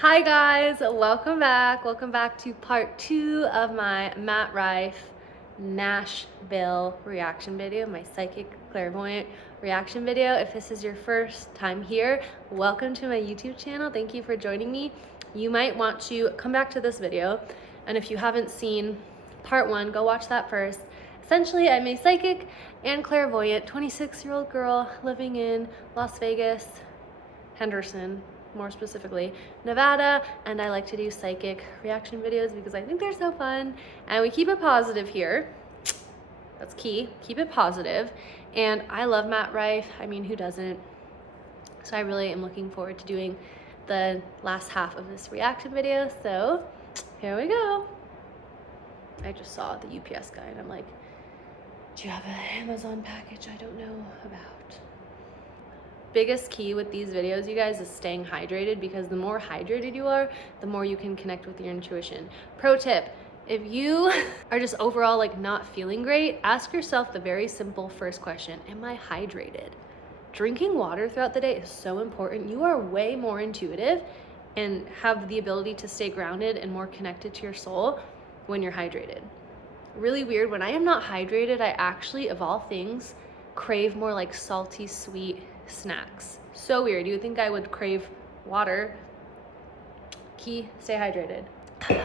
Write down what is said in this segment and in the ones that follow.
Hi guys, welcome back. Welcome back to part 2 of my Matt Rife Nashville reaction video, my psychic clairvoyant reaction video. If this is your first time here, welcome to my YouTube channel. Thank you for joining me. You might want to come back to this video, and if you haven't seen part 1, go watch that first. Essentially, I'm a psychic and clairvoyant 26-year-old girl living in Las Vegas, Henderson, more specifically Nevada, and I like to do psychic reaction videos because I think they're so fun, and we keep it positive here. That's key, keep it positive. And I love Matt Rife. I mean, who doesn't? So I really am looking forward to doing the last half of this reaction video, so here we go. I just saw the UPS guy and I'm like, do you have an Amazon package I don't know about? Biggest key with these videos, you guys, is staying hydrated, because the more hydrated you are, the more you can connect with your intuition. Pro tip, if you are just overall like not feeling great, ask yourself the very simple first question: am I hydrated? Drinking water throughout the day is so important. You are way more intuitive and have the ability to stay grounded and more connected to your soul when you're hydrated. Really weird, when I am not hydrated, I actually, of all things, crave more like salty, sweet snacks. So weird. You would think I would crave water. Key, stay hydrated.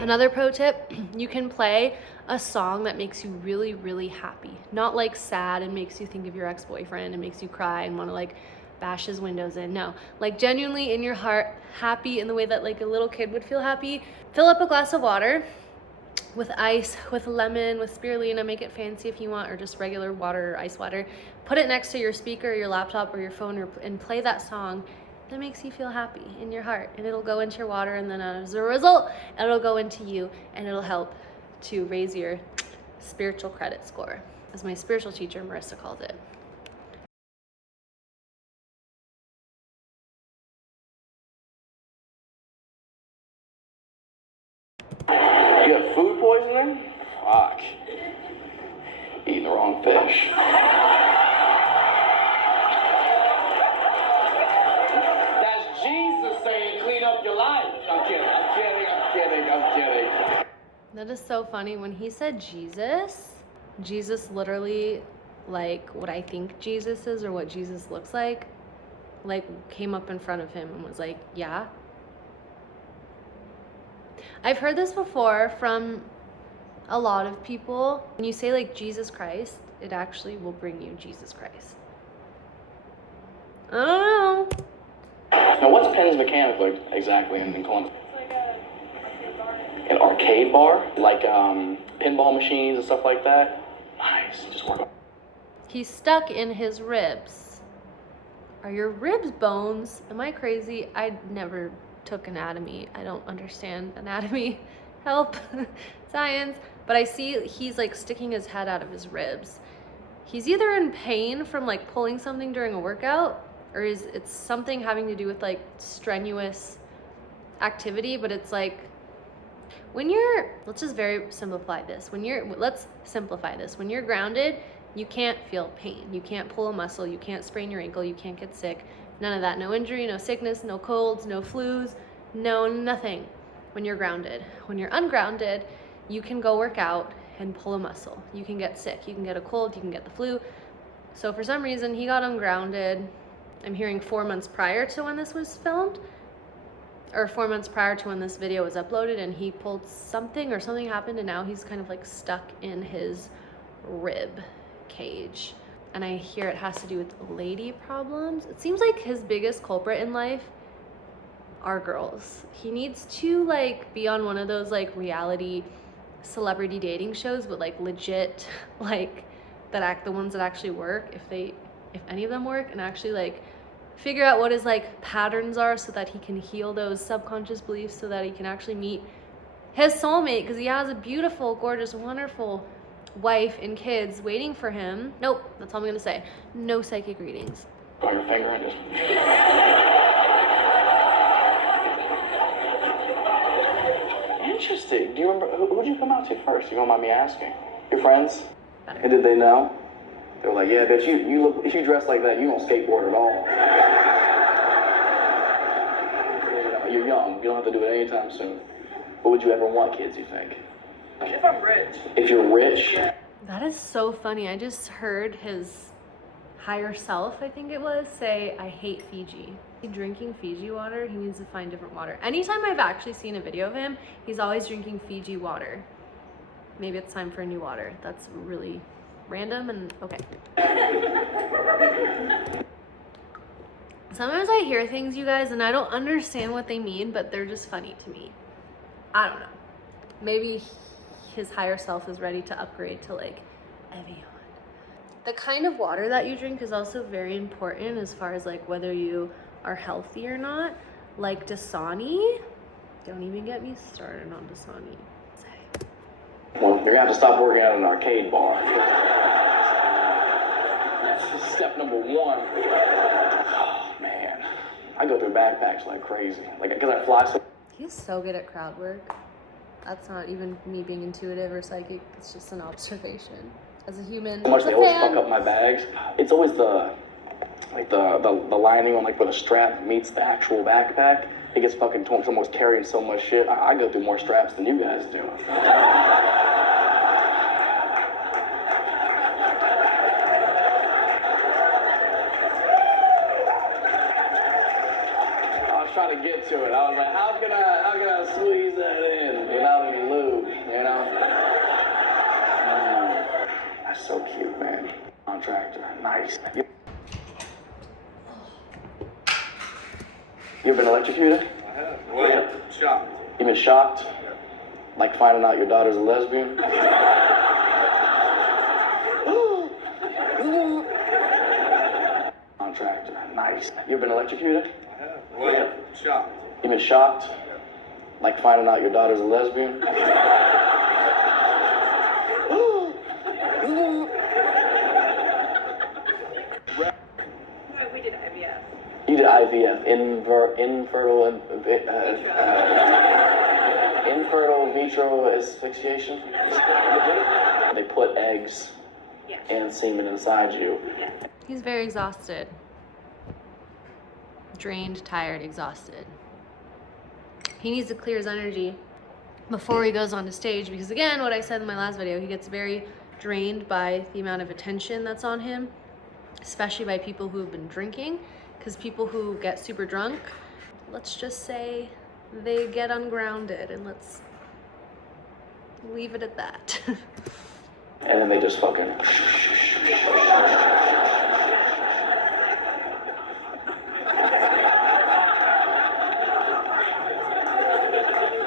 Another pro tip, you can play a song that makes you really, really happy. Not like sad and makes you think of your ex-boyfriend and makes you cry and want to like bash his windows in. No, like genuinely in your heart, happy in the way that like a little kid would feel happy. Fill up a glass of water with ice, with lemon, with spirulina, make it fancy if you want, or just regular water or ice water. Put it next to your speaker, your laptop, or your phone, and play that song that makes you feel happy in your heart, and it'll go into your water, and then as a result, it'll go into you, and it'll help to raise your spiritual credit score, as my spiritual teacher, Marissa, called it. You have food poisoning? Fuck. Eating the wrong fish. That's Jesus saying clean up your life. I'm kidding. That is so funny. When he said Jesus literally, like what I think Jesus is or what Jesus looks like came up in front of him and was like, yeah. I've heard this before from a lot of people. When you say like Jesus Christ, it actually will bring you Jesus Christ. I don't know. Now, what's Penn's Mechanic exactly in Columbus? It's like An arcade bar? Like pinball machines and stuff like that? Nice. Just work on. He's stuck in his ribs. Are your ribs bones? Am I crazy? I never took anatomy. I don't understand anatomy. Help. Science. But I see he's like sticking his head out of his ribs. He's either in pain from like pulling something during a workout, or it's something having to do with like strenuous activity. But it's like, when you're, let's simplify this. When you're grounded, you can't feel pain. You can't pull a muscle. You can't sprain your ankle. You can't get sick. None of that. No injury, no sickness, no colds, no flus, no nothing when you're grounded. When you're ungrounded, you can go work out and pull a muscle. You can get sick. You can get a cold. You can get the flu. So for some reason, he got ungrounded. I'm hearing 4 months prior to when this was filmed, or 4 months prior to when this video was uploaded, and he pulled something or something happened, and now he's kind of like stuck in his rib cage. And I hear it has to do with lady problems. It seems like his biggest culprit in life are girls. He needs to like be on one of those like reality celebrity dating shows, but like legit, like the ones that actually work, if any of them work, and actually like figure out what his like patterns are so that he can heal those subconscious beliefs, so that he can actually meet his soulmate, because he has a beautiful, gorgeous, wonderful wife and kids waiting for him. Nope, that's all I'm gonna say. No psychic readings. Got your finger in this. Interesting. Do you remember who'd you come out to first? You don't mind me asking? Your friends? Better. And did they know? They were like, yeah, bitch, you look, if you dress like that, you don't skateboard at all. You're young. You don't have to do it anytime soon. What would you ever want, kids, you think? If I'm rich. If you're rich? That is so funny. I just heard his higher self, I think it was, say, I hate Fiji. Drinking Fiji water, he needs to find different water. Anytime I've actually seen a video of him, he's always drinking Fiji water. Maybe it's time for a new water. That's really random and okay. Sometimes I hear things, you guys, and I don't understand what they mean, but they're just funny to me. I don't know. Maybe his higher self is ready to upgrade to like Evian. The kind of water that you drink is also very important as far as like whether you are healthy or not. Like Dasani, don't even get me started on Dasani. Well, you're gonna have to stop working at an arcade bar. That's step number one. Oh, man. I go through backpacks like crazy. Like, because I fly so... He's so good at crowd work. That's not even me being intuitive or psychic. It's just an observation. As a human, much as a they always fan, fuck up my bags. It's always the lining on like where the strap meets the actual backpack. It gets fucking torn. Someone's carrying so much shit. I go through more straps than you guys do. I was trying to get to it. I was like, how can I squeeze that in without any lube, you know? That's so cute, man. Contractor, nice. You ever been electrocuted? I have. Well, shocked. You been shocked? Like finding out your daughter's a lesbian? Contractor, nice. You ever been electrocuted? I have. Well, shocked. You been shocked? Like finding out your daughter's a lesbian? We did IVF. You did IVF, infertile vitro asphyxiation. They put eggs and semen inside you. he's very exhausted. Drained, tired, exhausted. He needs to clear his energy before he goes on to stage because again, what I said in my last video, he gets very drained by the amount of attention that's on him, especially by people who have been drinking, because people who get super drunk, let's just say they get ungrounded, and let's leave it at that. And then they just fucking...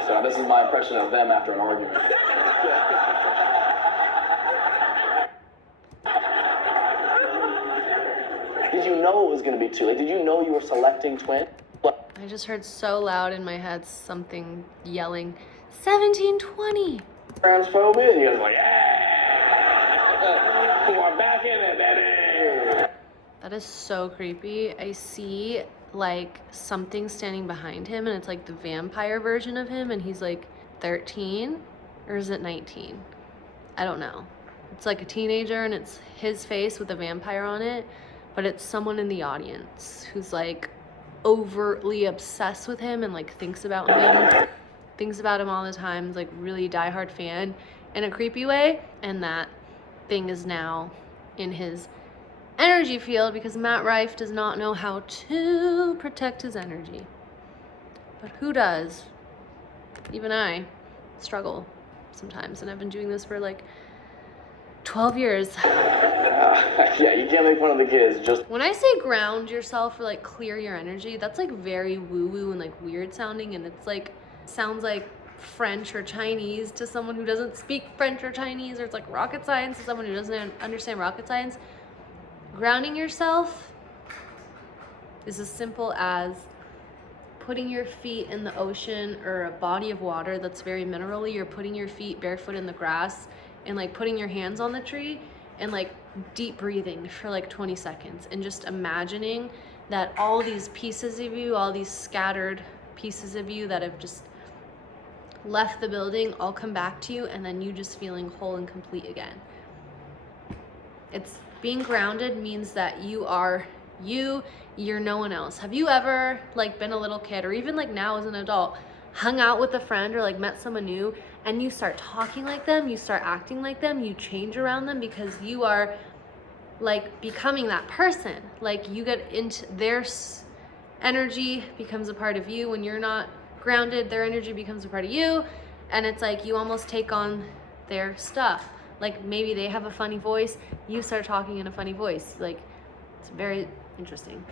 So this is my impression of them after an argument. Did you know it was going to be two? Like, did you know you were selecting twin? I just heard so loud in my head something yelling, 1720. Transphobia? And you guys are like, yeah! We're back in it, baby! That is so creepy. I see like something standing behind him and it's like the vampire version of him and he's like 13 or is it 19? I don't know. It's like a teenager and it's his face with a vampire on it, but it's someone in the audience who's like overtly obsessed with him and like thinks about him all the time, is like really diehard fan in a creepy way, and that thing is now in his energy field because Matt Rife does not know how to protect his energy. But who does? Even I struggle sometimes, and I've been doing this for like 12 years. Yeah, you can't make fun of the kids. Just When I say ground yourself or like clear your energy, that's like very woo-woo and like weird sounding, and it's like sounds like French or Chinese to someone who doesn't speak French or Chinese, or it's like rocket science to someone who doesn't understand rocket science. Grounding yourself is as simple as putting your feet in the ocean or a body of water that's very minerally, or putting your feet barefoot in the grass and like putting your hands on the tree and like deep breathing for like 20 seconds and just imagining that all these pieces of you, all these scattered pieces of you that have just left the building all come back to you, and then you just feeling whole and complete again. It's being grounded means that you are you, you're no one else. Have you ever like been a little kid, or even like now as an adult, hung out with a friend or like met someone new and you start talking like them, you start acting like them, you change around them because you are like becoming that person. Like you get into their energy becomes a part of you. When you're not grounded, their energy becomes a part of you, and it's like you almost take on their stuff. Like maybe they have a funny voice, you start talking in a funny voice. Like it's very interesting.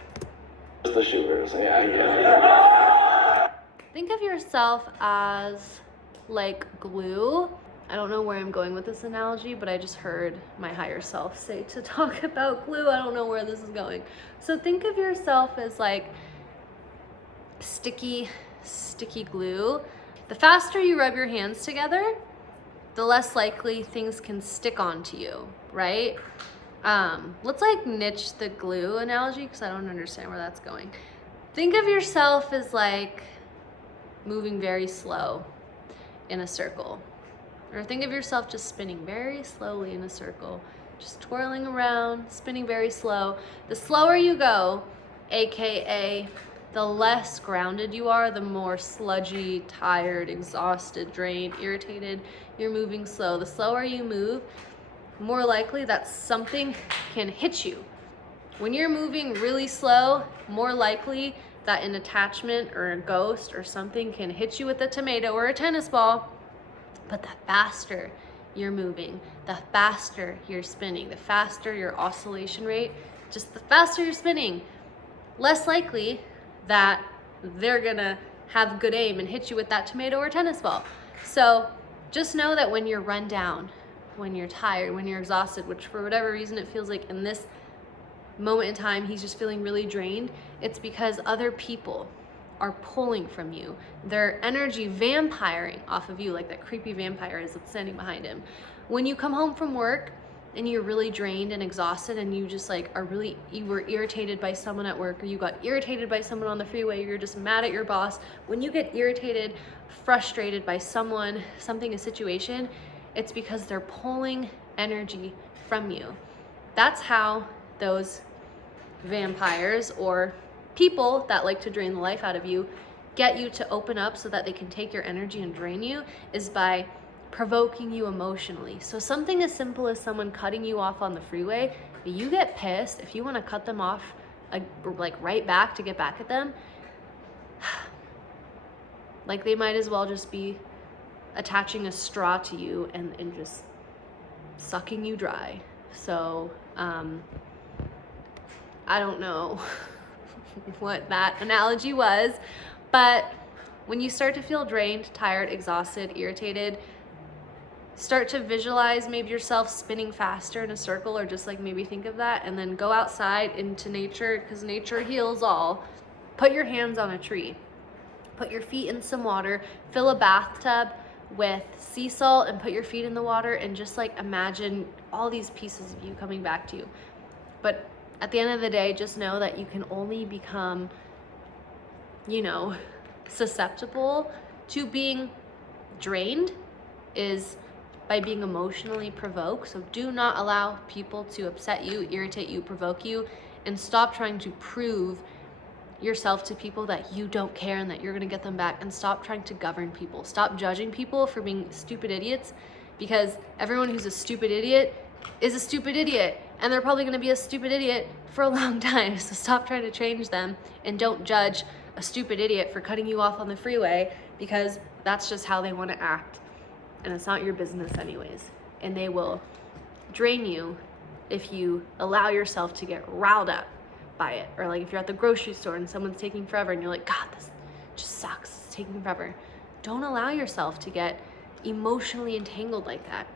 The shooters, yeah, I get it. Think of yourself as like glue. I don't know where I'm going with this analogy, but I just heard my higher self say to talk about glue. I don't know where this is going. So think of yourself as like sticky glue. The faster you rub your hands together, the less likely things can stick onto you, right? Let's like niche the glue analogy because I don't understand where that's going. Think of yourself as like moving very slow in a circle. Or think of yourself just spinning very slowly in a circle, just twirling around, spinning very slow. The slower you go, AKA the less grounded you are, the more sludgy, tired, exhausted, drained, irritated you're moving slow. The slower you move, more likely that something can hit you. When you're moving really slow, more likely that an attachment or a ghost or something can hit you with a tomato or a tennis ball. But the faster you're moving, the faster you're spinning, the faster your oscillation rate, just the faster you're spinning, less likely that they're gonna have good aim and hit you with that tomato or tennis ball. So just know that when you're run down, when you're tired, when you're exhausted, which for whatever reason it feels like in this moment in time he's just feeling really drained, it's because other people are pulling from you. Their energy vampiring off of you, like that creepy vampire is standing behind him. When you come home from work and you're really drained and exhausted and you just like you were irritated by someone at work, or you got irritated by someone on the freeway, you're just mad at your boss. When you get irritated, frustrated by someone, something, a situation, it's because they're pulling energy from you. That's how those vampires or people that like to drain the life out of you get you to open up so that they can take your energy and drain you, is by provoking you emotionally. So something as simple as someone cutting you off on the freeway, you get pissed, if you want to cut them off like right back to get back at them, like they might as well just be attaching a straw to you and just sucking you dry. So I don't know what that analogy was, but when you start to feel drained, tired, exhausted, irritated, start to visualize maybe yourself spinning faster in a circle, or just like maybe think of that, and then go outside into nature, because nature heals all. Put your hands on a tree, put your feet in some water, fill a bathtub with sea salt and put your feet in the water, and just like imagine all these pieces of you coming back to you. But at the end of the day, just know that you can only become, susceptible to being drained is by being emotionally provoked. So do not allow people to upset you, irritate you, provoke you, and stop trying to prove yourself to people that you don't care and that you're gonna get them back, and stop trying to govern people. Stop judging people for being stupid idiots, because everyone who's a stupid idiot is a stupid idiot, and they're probably gonna be a stupid idiot for a long time. So stop trying to change them, and don't judge a stupid idiot for cutting you off on the freeway, because that's just how they want to act, and it's not your business anyways. And they will drain you if you allow yourself to get riled up by it. Or like if you're at the grocery store and someone's taking forever and you're like, God, this just sucks, it's taking forever. Don't allow yourself to get emotionally entangled like that.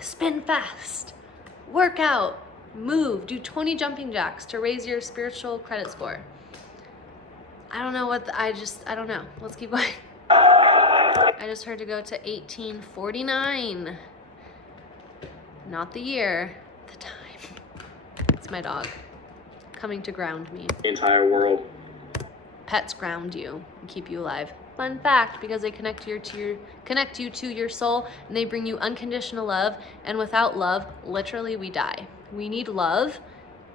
Spin fast, work out, move, do 20 jumping jacks to raise your spiritual credit score. I don't know I don't know. Let's keep going. I just heard to go to 1849. Not the year, the time. It's my dog coming to ground me. The entire world. Pets ground you and keep you alive. Fun fact, because they connect you to your soul, and they bring you unconditional love. And without love, literally we die. We need love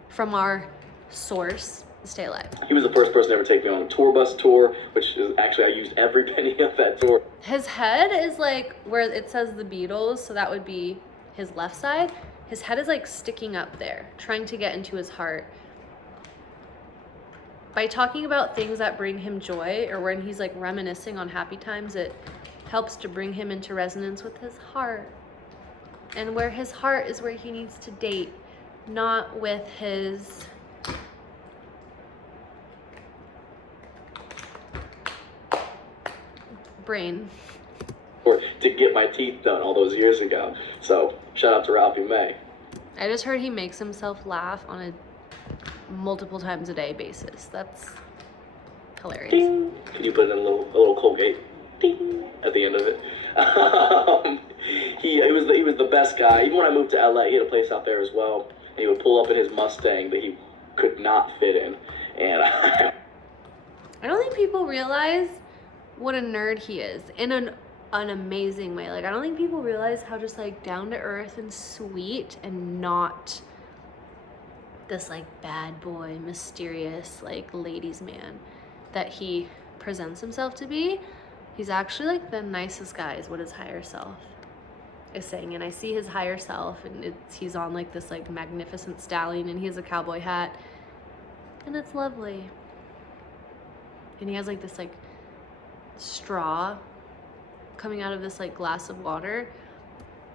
from our source, stay alive. He was the first person to ever take me on a tour bus tour, which is actually, I used every penny of that tour. His head is like where it says the Beatles, so that would be his left side. His head is like sticking up there, trying to get into his heart. By talking about things that bring him joy, or when he's like reminiscing on happy times, it helps to bring him into resonance with his heart. And where his heart is where he needs to date, not with his brain. Or to get my teeth done all those years ago. So shout out to Ralphie May. I just heard he makes himself laugh on a multiple times a day basis. That's hilarious. Ding. Can you put in a little Colgate? Ding. At the end of it. He was the best guy. Even when I moved to LA, he had a place out there as well. And he would pull up in his Mustang that he could not fit in. And I don't think people realize what a nerd he is in an amazing way. Like, I don't think people realize how just like down to earth and sweet and not this like bad boy, mysterious, like ladies man that he presents himself to be. He's actually like the nicest guy is what his higher self is saying. And I see his higher self, and he's on like this like magnificent stallion, and he has a cowboy hat, and it's lovely. And he has like this like straw coming out of this like glass of water,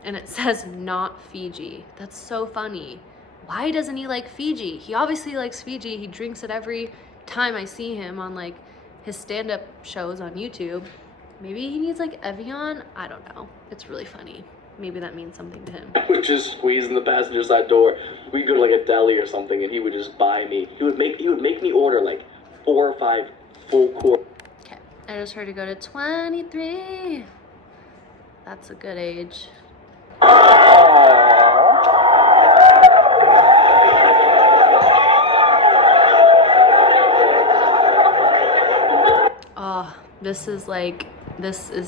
and it says not Fiji. That's so funny. Why doesn't he like Fiji? He obviously likes Fiji. He drinks it every time I see him on like his stand-up shows on YouTube. Maybe he needs like Evian. I don't know. It's really funny. Maybe that means something to him. I would just squeeze in the passenger side door. We'd go to like a deli or something, and he would just buy me. He would make me order like 4 or 5 full quarters. Okay, I just heard to go to 23. That's a good age. Oh, this is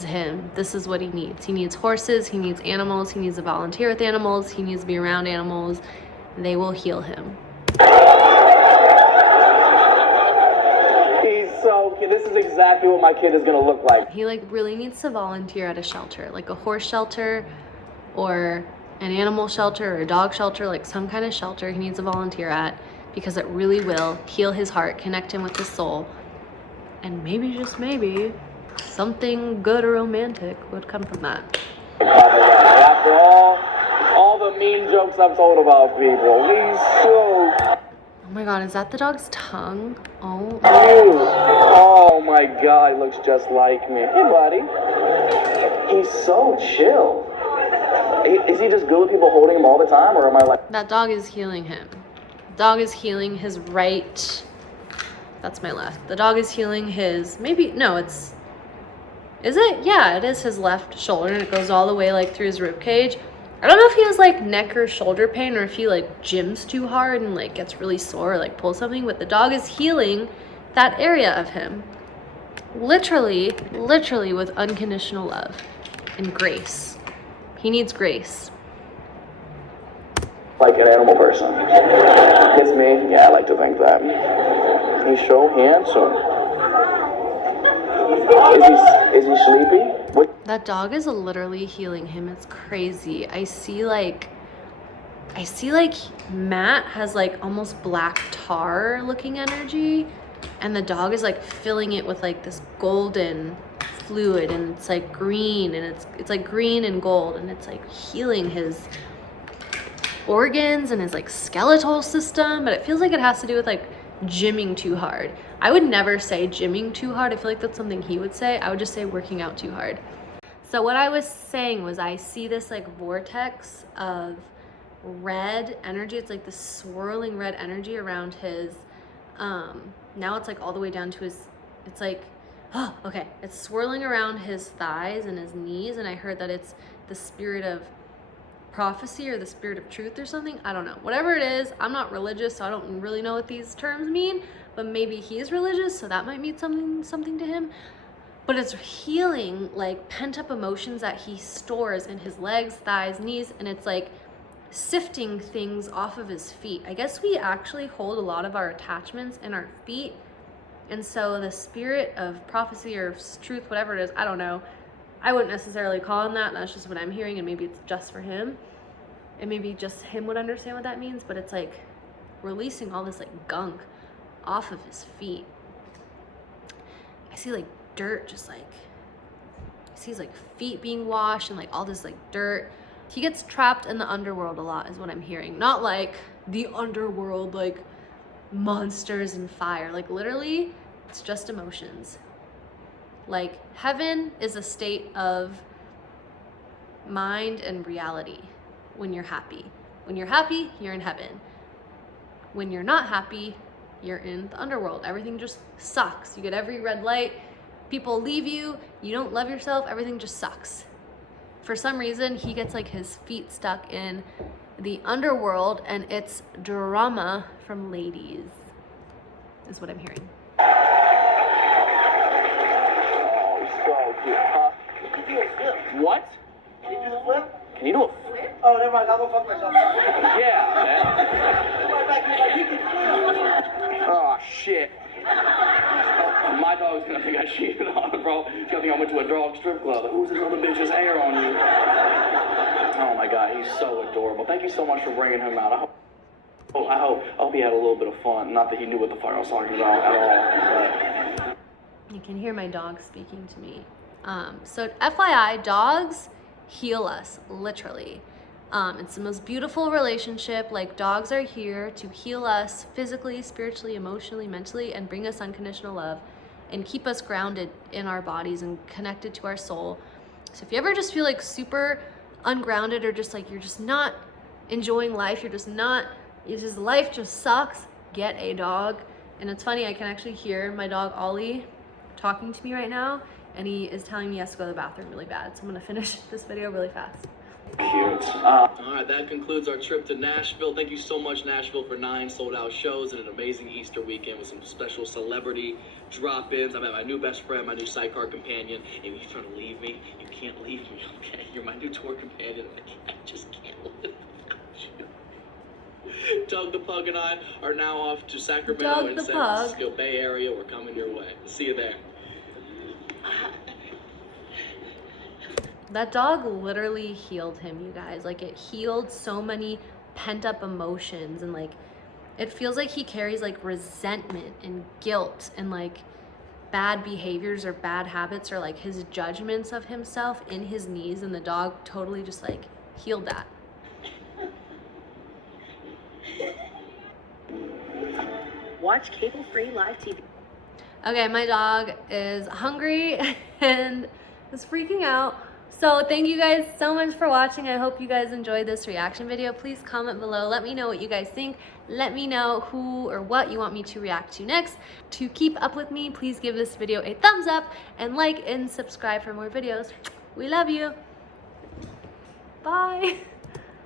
him. This is what he needs. He needs horses, he needs animals, he needs to volunteer with animals, he needs to be around animals. They will heal him. He's so cute. This is exactly what my kid is gonna look like. He like really needs to volunteer at a shelter, like a horse shelter or an animal shelter or a dog shelter, like some kind of shelter he needs to volunteer at, because it really will heal his heart, connect him with his soul, and maybe, just maybe, something good or romantic would come from that. After all the mean jokes I've told about people, he's so Oh my god, is that the dog's tongue? Oh. cute. Oh my god, he looks just like me. Hey, buddy. He's so chill. Is he just good with people holding him all the time, or am I like... That dog is healing him. The dog is healing his right... That's my left. The dog is healing his... Maybe... No, it's... Is it? Yeah, it is his left shoulder, and it goes all the way like through his rib cage. I don't know if he has like neck or shoulder pain, or if he like gyms too hard and like gets really sore or like pulls something, but the dog is healing that area of him. Literally with unconditional love and grace. He needs grace. like an animal person? It's me? Yeah, I like to think that. He's so handsome. Is he sleepy? What? That dog is literally healing him. It's crazy. I see like Matt has like almost black tar looking energy, and the dog is like filling it with like this golden fluid, and it's like green, and it's like green and gold, and it's like healing his organs and his like skeletal system. But it feels like it has to do with like gymming too hard. I would never say gymming too hard. I feel like that's something he would say. I would just say working out too hard. So what I was saying was, I see this like vortex of red energy. It's like this swirling red energy around his now it's like all the way down to his, it's like, oh, okay, it's swirling around his thighs and his knees, and I heard that it's the spirit of prophecy or the spirit of truth or something. I don't know, whatever it is. I'm not religious, so I don't really know what these terms mean, but maybe he's religious, so that might mean something to him. But it's healing like pent up emotions that he stores in his legs, thighs, knees, and it's like sifting things off of his feet. I guess we actually hold a lot of our attachments in our feet. And so the spirit of prophecy or truth, whatever it is, I don't know. I wouldn't necessarily call him that. That's just what I'm hearing, and maybe it's just for him. And maybe just him would understand what that means, but it's like releasing all this like gunk off of his feet. I see like dirt, just like, I see his like feet being washed and like all this like dirt. He gets trapped in the underworld a lot is what I'm hearing. Not like the underworld, like monsters and fire. Like literally, it's just emotions. Like heaven is a state of mind and reality when you're happy. When you're happy, you're in heaven. When you're not happy, you're in the underworld. Everything just sucks. You get every red light. People leave you. You don't love yourself. Everything just sucks. For some reason, he gets like his feet stuck in the underworld, and it's drama from ladies, is what I'm hearing. Oh, so good, huh? You can do a flip. What? Can you do the flip? Can you do a flip? Oh, never mind. I'll go fuck myself. Yeah, man. You can flip. Oh, shit. My dog's gonna think I cheated on him, bro. He's gonna think I went to a dog strip club. Who's this other bitch's hair on you? Oh my god, he's so adorable. Thank you so much for bringing him out. I hope he had a little bit of fun. Not that he knew what the fuck I was talking about at all. But... You can hear my dog speaking to me. So FYI, dogs heal us, literally. It's the most beautiful relationship. Like, dogs are here to heal us physically, spiritually, emotionally, mentally, and bring us unconditional love and keep us grounded in our bodies and connected to our soul. So if you ever just feel like super ungrounded, or just like you're just not enjoying life, life just sucks, get a dog. And it's funny, I can actually hear my dog Ollie talking to me right now, and he is telling me he has to go to the bathroom really bad. So I'm gonna finish this video really fast. Cute. All right, that concludes our trip to Nashville. Thank you so much, Nashville, for 9 sold-out shows and an amazing Easter weekend with some special celebrity drop-ins. I met my new best friend, my new sidecar companion. And if you're trying to leave me, you can't leave me, okay? You're my new tour companion. I just can't live without you. Doug the Pug and I are now off to Sacramento and San Francisco Bay Area. We're coming your way. See you there. That dog literally healed him, you guys. Like, it healed so many pent-up emotions, and like it feels like he carries like resentment and guilt and like bad behaviors or bad habits or like his judgments of himself in his knees, and the dog totally just like healed that. Watch cable-free live TV. Okay, my dog is hungry and is freaking out. So thank you guys so much for watching. I hope you guys enjoyed this reaction video. Please comment below. Let me know what you guys think. Let me know who or what you want me to react to next. To keep up with me, please give this video a thumbs up and like and subscribe for more videos. We love you. Bye.